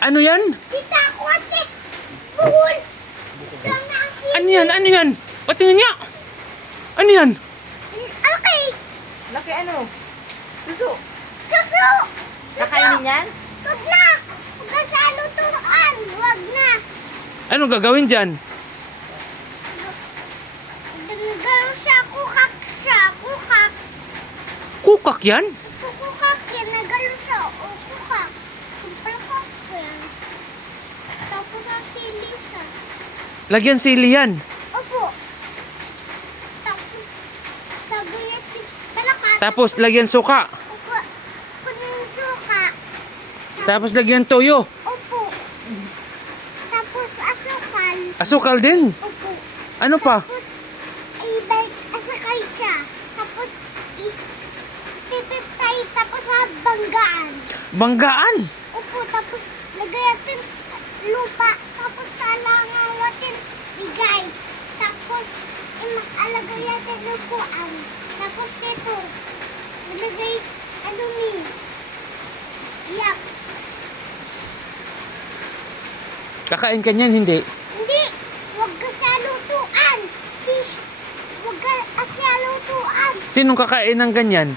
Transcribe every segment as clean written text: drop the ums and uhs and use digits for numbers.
Ano yan? Tita, ako kasi. Buhol. Lang na ang Ano yan? Ano yan? Patingin niya. Ano yan? Okay. Laki ano? Suso. Suso. Kakainin yan? Wag na. Huwag ka sa lutuan. Wag na. Anong gagawin dyan? Nagano siya. Kukak siya. Kukak. Kukak yan? Kukak siya. Nagano siya. O, kukak. Simple kuk yan. Tapos ang sili siya. Lagyan sili yan. Opo. Tapos, tagayat palakat. Tapos lagyan suka. Opo. Kuning suka. Tapos lagyan toyo. Opo. Tapos asukal. Asukal din. Opo. Ano pa? Tapos, ibig asakay siya. Tapos, pipiptay. Tapos, banggaan. Banggaan. Opo. Tapos, lagayatin lupa. Tapos, salangawatin bigay. Tapos, alagayatin lupuan. Tapos, dito, ilagay, ano ni, yaks. Kakain ka niyan, hindi? Hindi! Huwag ka sa lutuan! Fish! Huwag ka sa lutuan! Sinong kakain ng ganyan?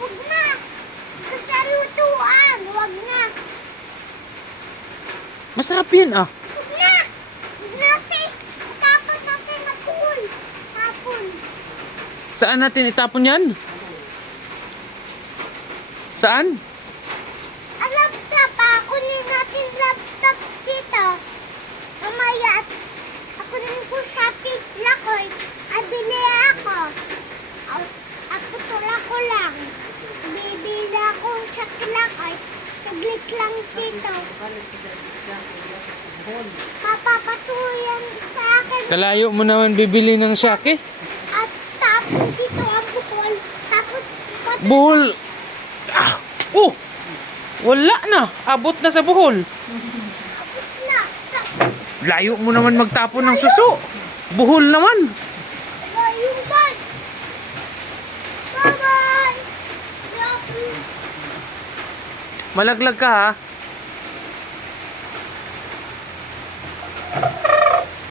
Huwag na! Huwag ka sa lutuan! Huwag na! Masarap yan ah. Huwag na! Huwag na si! Tapon natin na pool! Tapon! Saan natin itapon yan? Saan? Ang laptop ah! Kunin natin laptop dito! Mamaya at ako din ko Shopee Lakoy. Abili ako. Ako tula ko lang. Bibili ako sa Lakoy. Saglit lang dito. Papapatuyan sa akin. Kalayo mo naman bibili ng sake. At tapos dito ang bukol. Tapos Buhol. Ah! Oh! Wala na. Abot na sa buhol. tapos na. Layo mo naman magtapon ng suso. Buhol naman. Yung bag. Bye-bye. Malaglag ka ha.